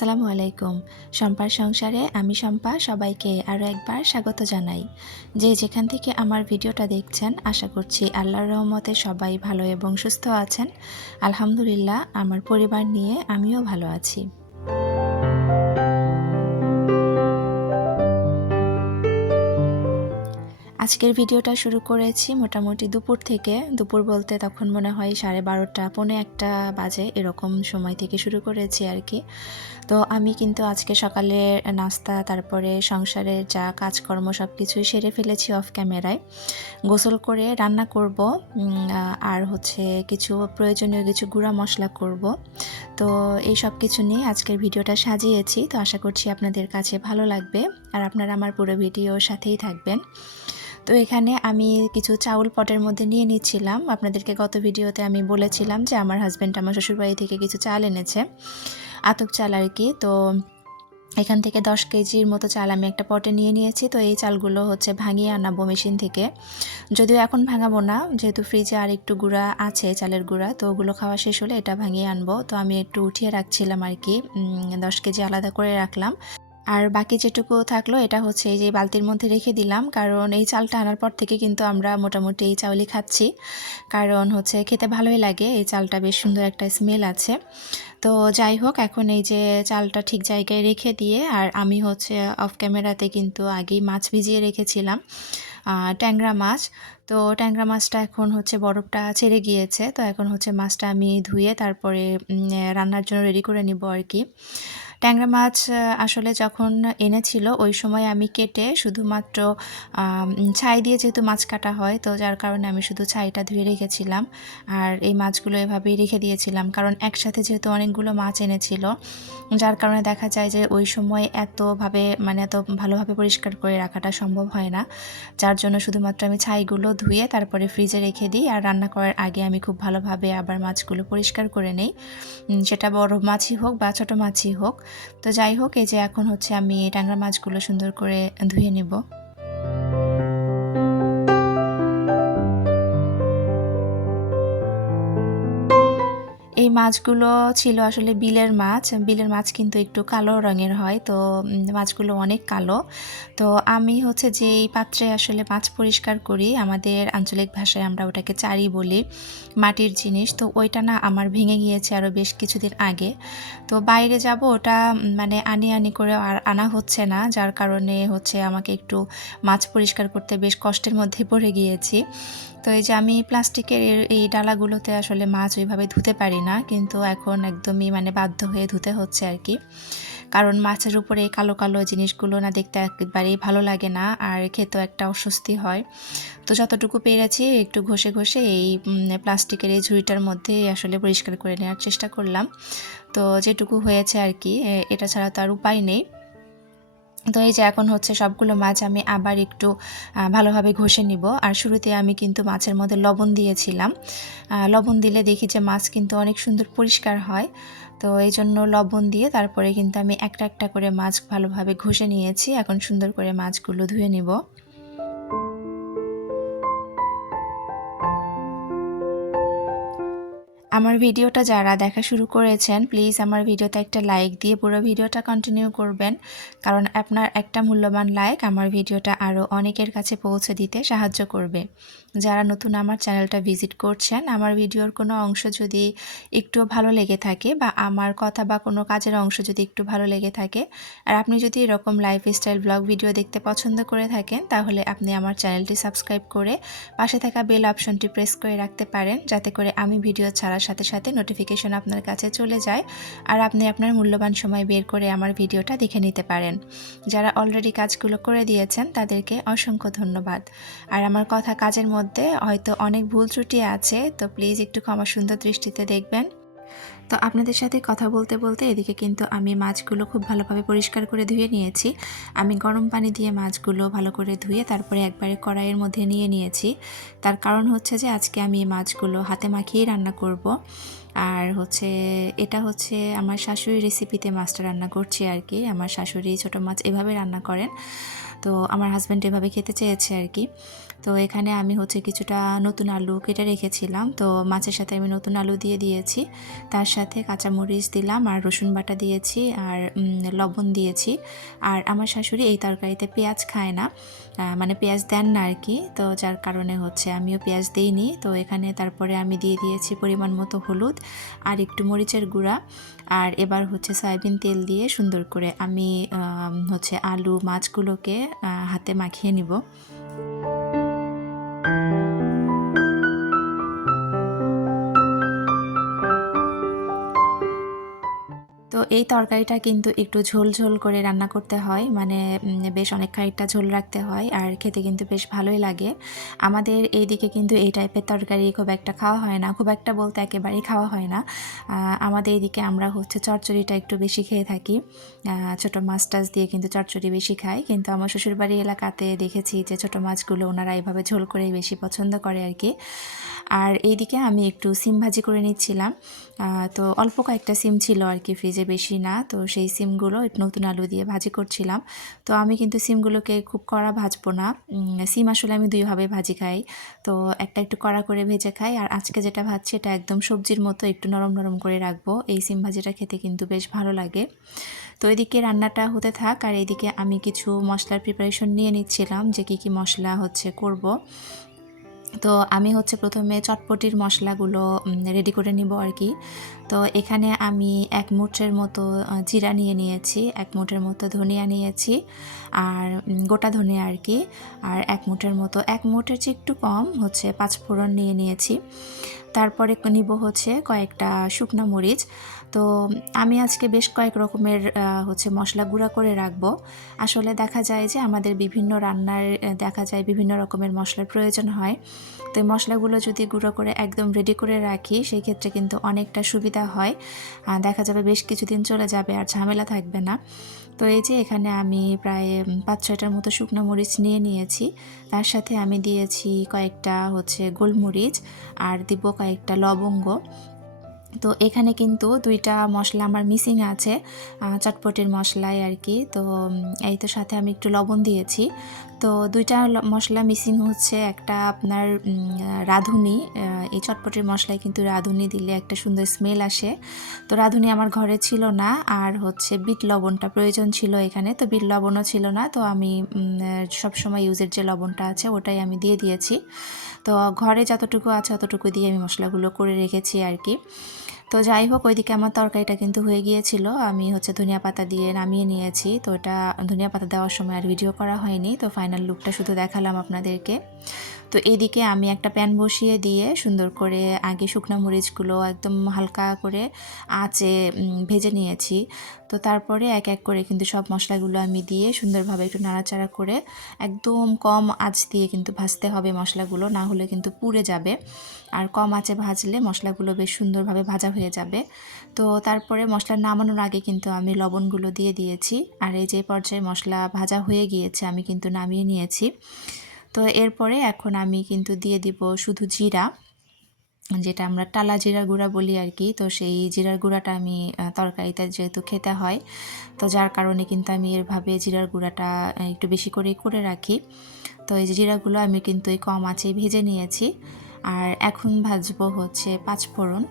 আসসালামু আলাইকুম। শম্পার সংসারে আমি শম্পা সবাইকে আরও একবার স্বাগত জানাই। যে যেখান থেকে আমার ভিডিওটা দেখছেন আশা করছি আল্লাহর রহমতে সবাই ভালো এবং সুস্থ আছেন। আলহামদুলিল্লাহ আমার পরিবার নিয়ে আমিও ভালো আছি। আজকের ভিডিওটা শুরু করেছি মোটামুটি দুপুর থেকে। দুপুর বলতে তখন মনে হয় 12:30 পৌনে 1টা বাজে, এরকম সময় থেকে শুরু করেছি আর কি। তো আমি কিন্তু আজকে সকালে নাস্তা, তারপরে সংসারের যা কাজকর্ম সব কিছুই সেরে ফেলেছি অফ ক্যামেরায়। গোসল করে রান্না করব, আর হচ্ছে কিছু প্রয়োজনীয় কিছু গুঁড়া মশলা করব। তো এই সব কিছু নিয়ে আজকের ভিডিওটা সাজিয়েছি। তো আশা করছি আপনাদের কাছে ভালো লাগবে আর আপনারা আমার পুরো ভিডিওর সাথেই থাকবেন। তো এখানে আমি কিছু চাউল পটের মধ্যে নিয়ে নিচ্ছিলাম। আপনাদেরকে গত ভিডিওতে আমি বলেছিলাম যে আমার হাজব্যান্ড আমার শ্বশুরবাড়ি থেকে কিছু চাল এনেছে, আতপ চাল আর কি। তো এখান থেকে 10 কেজির মতো চাল আমি একটা পটে নিয়ে নিয়েছি। তো এই চালগুলো হচ্ছে ভাঙিয়ে আনাবো মেশিন থেকে। যদিও এখন ভাঙাবো না, যেহেতু ফ্রিজে আর একটু গুঁড়া আছে চালের গুঁড়া, তো ওগুলো খাওয়া শেষ হলে এটা ভাঙিয়ে আনবো। তো আমি একটু উঠিয়ে রাখছিলাম আর কি, 10 কেজি আলাদা করে রাখলাম। আর বাকি যেটুকু থাকলো এটা হচ্ছে এই যে বালতির মধ্যে রেখে দিলাম, কারণ এই চালটা আনার পর থেকে কিন্তু আমরা মোটামুটি এই চাউলই খাচ্ছি। কারণ হচ্ছে খেতে ভালোই লাগে, এই চালটা বেশ সুন্দর একটা স্মেল আছে। তো যাই হোক, এখন এই যে চালটা ঠিক জায়গায় রেখে দিয়ে, আর আমি হচ্ছে অফ ক্যামেরাতে কিন্তু আগেই মাছ ভিজিয়ে রেখেছিলাম, ট্যাংরা মাছ। তো ট্যাংরা মাছটা এখন হচ্ছে বরফটা ছেড়ে গিয়েছে। তো এখন হচ্ছে মাছটা আমি ধুয়ে তারপরে রান্নার জন্য রেডি করে নিব আর কি। ট্যাংরা মাছ আসলে যখন এনেছিল ওই সময় আমি কেটে শুধুমাত্র ছাই দিয়ে, যেহেতু মাছ কাটা হয়, তো যার কারণে আমি শুধু ছাইটা ধুয়ে রেখেছিলাম। আর এই মাছগুলো এভাবেই রেখে দিয়েছিলাম, কারণ একসাথে যেহেতু অনেকগুলো মাছ এনেছিল, যার কারণে দেখা যায় যে ওই সময় এত ভালোভাবে পরিষ্কার করে রাখাটা সম্ভব হয় না। যার জন্য শুধুমাত্র আমি ছাইগুলো ধুয়ে তারপরে ফ্রিজে রেখে দিই, আর রান্না করার আগে আমি খুব ভালোভাবে আবার মাছগুলো পরিষ্কার করে নেই, সেটা বড় মাছই হোক বা ছোট মাছই হোক। তো যাই হোক, এই যে এখন হচ্ছে আমি ট্যাংরা মাছগুলো সুন্দর করে ধুয়ে নেব। এই মাছগুলো ছিল আসলে বিলের মাছ। বিলের মাছ কিন্তু একটু কালো রঙের হয়, তো মাছগুলো অনেক কালো। তো আমি হচ্ছে যেই পাত্রে আসলে মাছ পরিষ্কার করি, আমাদের আঞ্চলিক ভাষায় আমরা ওটাকে চারি বলি, মাটির জিনিস। তো ওইটা না আমার ভেঙে গিয়েছে আরও বেশ কিছুদিন আগে। তো বাইরে যাব, ওটা আনি করে আর আনা হচ্ছে না, যার কারণে হচ্ছে আমাকে একটু মাছ পরিষ্কার করতে বেশ কষ্টের মধ্যে পড়ে গিয়েছি। তো এই যে আমি প্লাস্টিকের এই ডালাগুলোতে আসলে মাছ ওইভাবে ধুতে পারি না, কিন্তু এখন একদমই বাধ্য হয়ে ধুতে হচ্ছে আর কি। কারণ মাছের উপরে এই কালো কালো জিনিসগুলো না দেখতে একেবারেই ভালো লাগে না, আর খেতেও একটা অস্বস্তি হয়। তো যতটুকু পেরেছি একটু ঘষে ঘষে এই প্লাস্টিকের এই ঝুড়িটার মধ্যে আসলে পরিষ্কার করে নেওয়ার চেষ্টা করলাম। তো যেটুকু হয়েছে আর কি, এটা ছাড়া তো আর উপায় নেই। তো এই যে এখন হচ্ছে সবগুলো মাছ আমি আবার একটু ভালোভাবে ঘষে নিব। আর শুরুতে আমি কিন্তু মাছের মধ্যে লবণ দিয়েছিলাম। লবণ দিলে দেখি যে মাছ কিন্তু অনেক সুন্দর পরিষ্কার হয়। তো এই জন্য লবণ দিয়ে তারপরে কিন্তু আমি একটা একটা করে মাছ ভালোভাবে ঘষে নিয়েছি। এখন সুন্দর করে মাছগুলো ধুয়ে নিব। আমার ভিডিওটা যারা দেখা শুরু করেছেন, প্লিজ আমার ভিডিওতে একটা লাইক দিয়ে পুরো ভিডিওটা কন্টিনিউ করবেন, কারণ আপনার একটা মূল্যবান লাইক আমার ভিডিওটা আরও অনেকের কাছে পৌঁছে দিতে সাহায্য করবে। যারা নতুন আমার চ্যানেলটা ভিজিট করছেন, আমার ভিডিওর কোনো অংশ যদি একটু ভালো লেগে থাকে, বা আমার কথা বা কোনো কাজের অংশ যদি একটু ভালো লেগে থাকে, আর আপনি যদি এরকম লাইফস্টাইল ব্লগ ভিডিও দেখতে পছন্দ করে থাকেন, তাহলে আপনি আমার চ্যানেলটি সাবস্ক্রাইব করে পাশে থাকা বেল অপশনটি প্রেস করে রাখতে পারেন, যাতে করে আমি ভিডিও ছাড়ার সাথে সাথে নোটিফিকেশন আপনার কাছে চলে যায়, আর আপনি আপনার মূল্যবান সময় বের করে আমার ভিডিওটা দেখে নিতে পারেন। যারা অলরেডি কাজগুলো করে দিয়েছেন তাদেরকে অসংখ্য ধন্যবাদ। আর আমার কথা কাজের মধ্যে হয়তো অনেক ভুল ত্রুটি আছে, তো প্লিজ একটু ক্ষমা সুন্দর দৃষ্টিতে দেখবেন। তো আপনাদের সাথে কথা বলতে বলতে এদিকে কিন্তু আমি মাছগুলো খুব ভালোভাবে পরিষ্কার করে ধুয়ে নিয়েছি। আমি গরম পানি দিয়ে মাছগুলো ভালো করে ধুয়ে তারপরে একবারে কড়াইয়ের মধ্যে নিয়ে নিয়েছি। তার কারণ হচ্ছে যে আজকে আমি মাছগুলো হাতে মাখিয়ে রান্না করব। আর হচ্ছে এটা হচ্ছে আমার শাশুড়ির রেসিপিতে মাছটা রান্না করছি আর কি। আমার শাশুড়ি ছোটো মাছ এভাবে রান্না করেন, তো আমার হাজব্যান্ড এভাবে খেতে চেয়েছে আর কি। তো এখানে আমি হচ্ছে কিছুটা নতুন আলু কেটে রেখেছিলাম, তো মাছের সাথে আমি নতুন আলু দিয়ে দিয়েছি, তার সাথে কাঁচামরিচ দিলাম আর রসুন বাটা দিয়েছি আর লবণ দিয়েছি। আর আমার শাশুড়ি এই তরকারিতে পেঁয়াজ খায় না, মানে পেঁয়াজ দেন না আর কি, তো যার কারণে হচ্ছে আমিও পেঁয়াজ দিইনি। তো এখানে তারপরে আমি দিয়ে দিয়েছি পরিমাণ মতো হলুদ আর একটু মরিচের গুঁড়া। আর এবার হচ্ছে সয়াবিন তেল দিয়ে সুন্দর করে আমি হচ্ছে আলু মাছগুলোকে হাতে মাখিয়ে নিব। তো এই তরকারিটা কিন্তু একটু ঝোল ঝোল করে রান্না করতে হয়, মানে বেশ অনেক খানিকটা ঝোল রাখতে হয়, আর খেতে কিন্তু বেশ ভালোই লাগে। আমাদের এইদিকে কিন্তু এই টাইপের তরকারি খুব একটা খাওয়া হয় না, খুব একটা বলতে একেবারেই খাওয়া হয় না। আমাদের এইদিকে আমরা হচ্ছে চচ্চড়িটা একটু বেশি খেয়ে থাকি, ছোটো মাছ টাছ দিয়ে কিন্তু চচ্চড়ি বেশি খাই। কিন্তু আমার শ্বশুরবাড়ি এলাকাতে দেখেছি যে ছোটো মাছগুলো ওনারা এইভাবে ঝোল করেই বেশি পছন্দ করে আর কি। আর এইদিকে আমি একটু সিম ভাজি করে নিচ্ছিলাম, তো অল্প কয়েকটা সিম ছিল আর কি ফ্রিজে, বেশি না। তো সেই সিমগুলো নতুন আলু দিয়ে ভাজি করছিলাম। তো আমি কিন্তু সিমগুলোকে খুব কড়া ভাজবো না, সিম আসলে আমি দুইভাবে ভাজি খাই। তো একটা একটু কড়া করে ভেজে খাই, আর আজকে যেটা ভাজছি এটা একদম সবজির মতো একটু নরম নরম করে রাখবো। এই সিম ভাজিটা খেতে কিন্তু বেশ ভালো লাগে। তো এদিকে রান্নাটা হতে থাক, আর এদিকে আমি কিছু মশলার প্রিপারেশন নিয়ে নিচ্ছিলাম যে কী কী মশলা হচ্ছে করব। তো আমি হচ্ছে প্রথমে চটপটির মশলাগুলো রেডি করে নিব আর কি। তো এখানে আমি 1 মুঠের মতো জিরা নিয়ে নিয়েছি, 1 মুঠের মতো ধনিয়া নিয়েছি, আর গোটা ধনিয়া আর কি, আর 1 মুঠের মতো, 1 মুঠের চেয়ে একটু কম হচ্ছে 5 ফোড়ন নিয়ে নিয়েছি। তারপরে নিব হচ্ছে কয়েকটা শুকনা মরিচ। তো আমি আজকে বেশ কয়েক রকমের হচ্ছে মশলা গুঁড়া করে রাখবো। আসলে দেখা যায় যে আমাদের বিভিন্ন রান্নার দেখা যায় বিভিন্ন রকমের মশলার প্রয়োজন হয়। তো এই মশলাগুলো যদি গুঁড়ো করে একদম রেডি করে রাখি সেই ক্ষেত্রে কিন্তু অনেকটা সুবিধা হয়, দেখা যাবে বেশ কিছুদিন চলে যাবে আর ঝামেলা থাকবে না। তো এই যে এখানে আমি প্রায় 5-6টার মতো শুকনো মরিচ নিয়ে নিয়েছি, তার সাথে আমি দিয়েছি কয়েকটা হচ্ছে গোলমরিচ, আর দিব কয়েকটা লবঙ্গ। তো এখানে কিন্তু 2টা মশলা আমার মিসিং আছে চটপটির মশলায় আর কি। তো এই তো সাথে আমি একটু লবণ দিয়েছি। তো 2টা মশলা মিসিং হচ্ছে, একটা আপনার রাঁধুনি, এই চটপটির মশলায় কিন্তু রাঁধুনি দিলে একটা সুন্দর স্মেল আসে। তো রাঁধুনি আমার ঘরে ছিল না, আর হচ্ছে বিট লবণটা প্রয়োজন ছিল এখানে, তো বিট লবণও ছিল না। তো আমি সবসময় ইউজের যে লবণটা আছে ওটাই আমি দিয়ে দিয়েছি। তো ঘরে যতটুকু আছে অতটুকু দিয়ে আমি মশলাগুলো করে রেখেছি আর কি। তো যাই হোক, ওইদিকে আমার তরকারিটা কিন্তু হয়ে গিয়েছিল, আমি হচ্ছে ধনিয়া পাতা দিয়ে নামিয়ে নিয়েছি। তো এটা ধনিয়া পাতা দেওয়ার সময় আর ভিডিও করা হয়নি, তো ফাইনাল লুকটা শুধু দেখালাম আপনাদেরকে। তো এদিকে আমি একটা প্যান বসিয়ে দিয়ে সুন্দর করে আগে শুকনো মরিচগুলো একদম হালকা করে আঁচে ভেজে নিয়েছি। তো তারপরে এক এক করে কিন্তু সব মশলাগুলো আমি দিয়ে সুন্দরভাবে একটু নাড়াচাড়া করে একদম কম আঁচ দিয়ে কিন্তু ভাজতে হবে মশলাগুলো, না হলে কিন্তু পুড়ে যাবে। আর কম আঁচে ভাজলে মশলাগুলো বেশ সুন্দরভাবে ভাজা হয়ে যাবে। তো তারপরে মশলা নামানোর আগে কিন্তু আমি লবণগুলো দিয়ে দিয়েছি, আর এই যে পর্যায়ে মশলা ভাজা হয়ে গিয়েছে আমি কিন্তু নামিয়ে নিয়েছি। তো এরপরে এখন আমি কিন্তু দিয়ে দিব শুধু জিরা, যেটা আমরা টালা জিরার গুঁড়া বলি আর কি। তো সেই জিরার গুঁড়াটা আমি তরকারিতে যেহেতু খেতে হয়, তো যার কারণে কিন্তু আমি এভাবে জিরার গুঁড়াটা একটু বেশি করেই করে রাখি। তো এই যে জিরাগুলো আমি কিন্তু এই কম আঁচে ভেজে নিয়েছি। আর এখন ভাজবো হচ্ছে 5 ফোড়ন।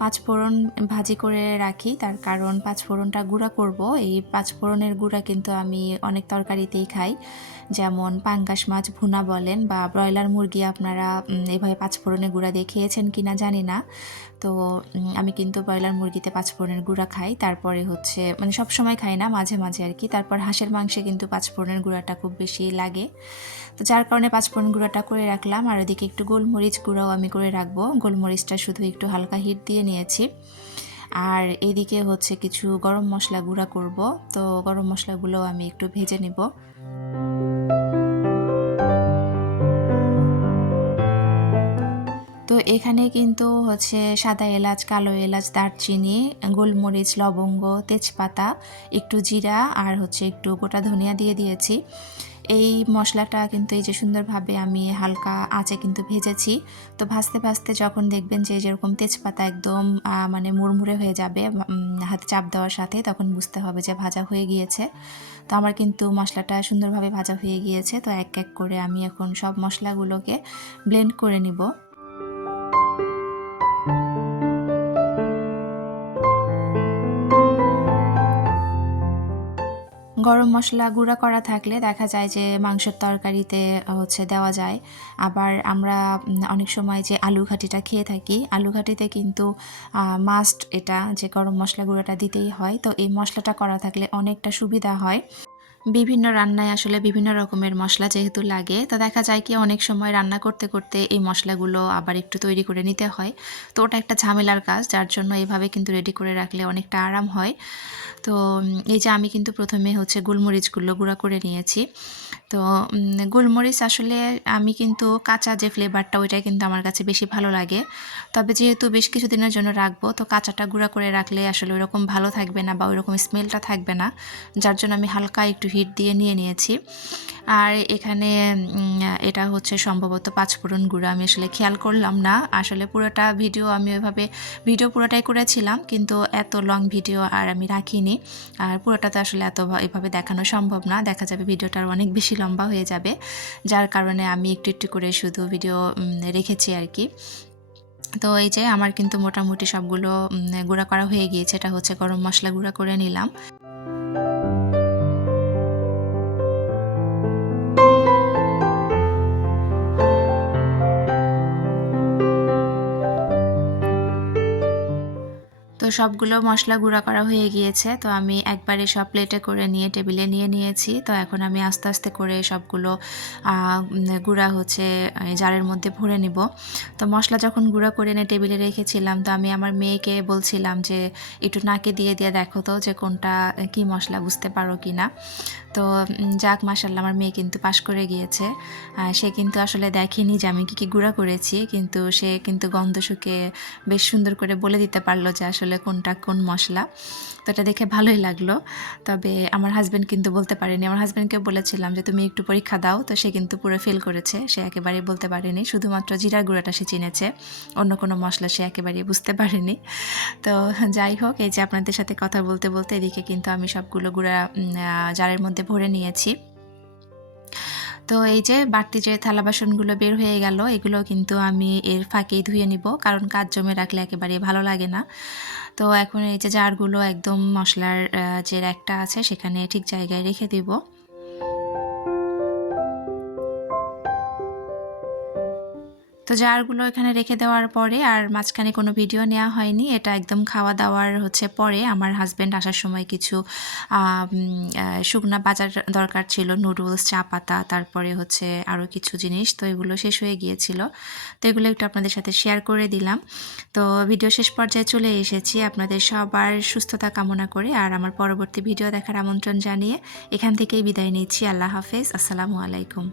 5 ফোড়ন ভাজি করে রাখি, তার কারণ 5 ফোড়নটা গুঁড়া করব। এই 5 ফোড়নের গুঁড়া কিন্তু আমি অনেক তরকারিতেই খাই, যেমন পাঙ্গাস মাছ ভুনা বলেন বা ব্রয়লার মুরগি, আপনারা এভাবে 5 ফোড়নের গুঁড়া দিয়ে খেয়েছেন কিনা জানি না। তো আমি কিন্তু ব্রয়লার মুরগিতে 5 ফোড়নের গুঁড়া খাই, তারপরে হচ্ছে মানে সব সময় খাই না, মাঝে মাঝে আর কি। তারপর হাঁসের মাংসে কিন্তু 5 ফোড়নের গুঁড়াটা খুব বেশি লাগে, তো যার কারণে 5 ফোড়ন গুঁড়াটা করে রাখলাম। আর ওদিকে একটু গোলমরিচ গুঁড়াও আমি করে রাখবো, গোলমরিচটা শুধু একটু হালকা হিট দিয়ে নিয়েছি। আর এদিকে হচ্ছে কিছু গরম মশলা গুঁড়া করব, তো গরম মশলাগুলো আমি একটু ভেজে নেব। তো এখানে কিন্তু হচ্ছে সাদা এলাচ, কালো এলাচ, দারচিনি, গোলমরিচ, লবঙ্গ, তেজপাতা, একটু জিরা আর হচ্ছে একটু গোটা ধনিয়া দিয়ে দিয়েছি। এই মশলাটা কিন্তু এই যে সুন্দরভাবে আমি হালকা আঁচে কিন্তু ভেজেছি। তো ভাজতে ভাজতে যখন দেখবেন যে যেরকম তেজপাতা একদম মানে মুড়মুড়ে হয়ে যাবে হাতে চাপ দেওয়ার সাথে, তখন বুঝতে হবে যে ভাজা হয়ে গিয়েছে। তো আমার কিন্তু মশলাটা সুন্দরভাবে ভাজা হয়ে গিয়েছে। তো এক এক করে আমি এখন সব মশলাগুলোকে ব্লেন্ড করে নিব। গরম মশলা গুঁড়া করা থাকলে দেখা যায় যে মাংসের তরকারিতে হচ্ছে দেওয়া যায়। আবার আমরা অনেক সময় যে আলু ঘাটিটা খেয়ে থাকি, আলু ঘাটিতে কিন্তু মাস্ট এটা যে গরম মশলা গুঁড়াটা দিতেই হয়। তো এই মশলাটা করা থাকলে অনেকটা সুবিধা হয়। বিভিন্ন রান্নায় আসলে বিভিন্ন রকমের মশলা যেহেতু লাগে, তো দেখা যায় কি অনেক সময় রান্না করতে করতে এই মশলাগুলো আবার একটু তৈরি করে নিতে হয়। তো ওটা একটা ঝামেলার কাজ, যার জন্য এভাবে কিন্তু রেডি করে রাখলে অনেকটা আরাম হয়। তো এই যে আমি কিন্তু প্রথমে হচ্ছে গোলমরিচগুলো গুঁড়া করে নিয়েছি। তো গোলমরিচ আসলে আমি কিন্তু কাঁচা যে ফ্লেভারটা ওইটাই কিন্তু আমার কাছে বেশি ভালো লাগে। তবে যেহেতু বেশ কিছুদিনের জন্য রাখবো, তো কাঁচাটা গুঁড়া করে রাখলে আসলে ওইরকম ভালো থাকবে না বা ওইরকম স্মেলটা থাকবে না, যার জন্য আমি হালকা একটু হিট দিয়ে নিয়েছি। আর এখানে এটা হচ্ছে সম্ভবত পাঁচফোড়ন গুঁড়া, আমি আসলে খেয়াল করলাম না। আসলে পুরোটা ভিডিও আমি ওইভাবে ভিডিও পুরোটাই করেছিলাম, কিন্তু এত লং ভিডিও আর আমি রাখিনি। আর পুরোটাতে আসলে এভাবে দেখানো সম্ভব না, দেখা যাবে ভিডিওটার অনেক বেশি লম্বা হয়ে যাবে, যার কারণে আমি একটু একটু করে শুধু ভিডিও রেখেছি আর কি। তো এই যে আমার কিন্তু মোটামুটি সবগুলো গুঁড়া করা হয়ে গিয়েছে। এটা হচ্ছে গরম মশলা গুঁড়া করে নিলাম। তো সবগুলো মশলা গুঁড়া করা হয়ে গিয়েছে। তো আমি একবারে সব প্লেটে করে নিয়ে টেবিলে নিয়েছি। তো এখন আমি আস্তে আস্তে করে সবগুলো গুঁড়া হচ্ছে জারের মধ্যে ভরে নিব। তো মশলা যখন গুঁড়া করে এনে টেবিলে রেখেছিলাম, তো আমি আমার মেয়েকে বলছিলাম যে একটু নাকে দিয়ে দেখো তো যে কোনটা কি মশলা, বুঝতে পারো কি না। তো যাক, মাশাআল্লাহ আমার মেয়ে কিন্তু পাশ করে গিয়েছে। সে কিন্তু আসলে দেখেনি যে আমি কী গুঁড়া করেছি, কিন্তু সে কিন্তু গন্ধ শুকে বেশ সুন্দর করে বলে দিতে পারলো যে আসলে কোনটা কোন মশলা। তো এটা দেখে ভালোই লাগলো। তবে আমার হাজব্যান্ড কিন্তু বলতে পারেনি। আমার হাজব্যান্ডকে বলেছিলাম যে তুমি একটু পরীক্ষা দাও, তো সে কিন্তু পুরো ফেল করেছে। সে একেবারেই বলতে পারেনি, শুধুমাত্র জিরার গুঁড়াটা সে চিনেছে, অন্য কোনো মশলা সে একেবারেই বুঝতে পারেনি। তো যাই হোক, এই যে আপনাদের সাথে কথা বলতে বলতে এদিকে কিন্তু আমি সবগুলো গুঁড়া জারের মধ্যে ভরে নিয়েছি। তো এই যে বাড়তি যে থালা বাসনগুলো বের হয়ে গেল, এগুলো কিন্তু আমি এর ফাঁকেই ধুয়ে নিব, কারণ কাজ জমে রাখলে একেবারে ভালো লাগে না। তো এখন এই যে জারগুলো একদম মশলার যে র্যাকটা আছে সেখানে ঠিক জায়গায় রেখে দিব। তো জারগুলো এখানে রেখে দেওয়ার পরে আর মাঝখানে কোনো ভিডিও নেওয়া হয়নি। এটা একদম খাওয়া দাওয়ার হচ্ছে পরে আমার হাজব্যান্ড আসার সময় কিছু শুকনা বাজার দরকার ছিল, নুডলস, চা পাতা, তারপরে হচ্ছে আরও কিছু জিনিস। তো এগুলো শেষ হয়ে গিয়েছিল, তো এগুলো একটু আপনাদের সাথে শেয়ার করে দিলাম। তো ভিডিও শেষ পর্যায়ে চলে এসেছি। আপনাদের সবার সুস্থতা কামনা করে আর আমার পরবর্তী ভিডিও দেখার আমন্ত্রণ জানিয়ে এখান থেকেই বিদায় নিচ্ছি। আল্লাহ হাফেজ, আসসালামু আলাইকুম।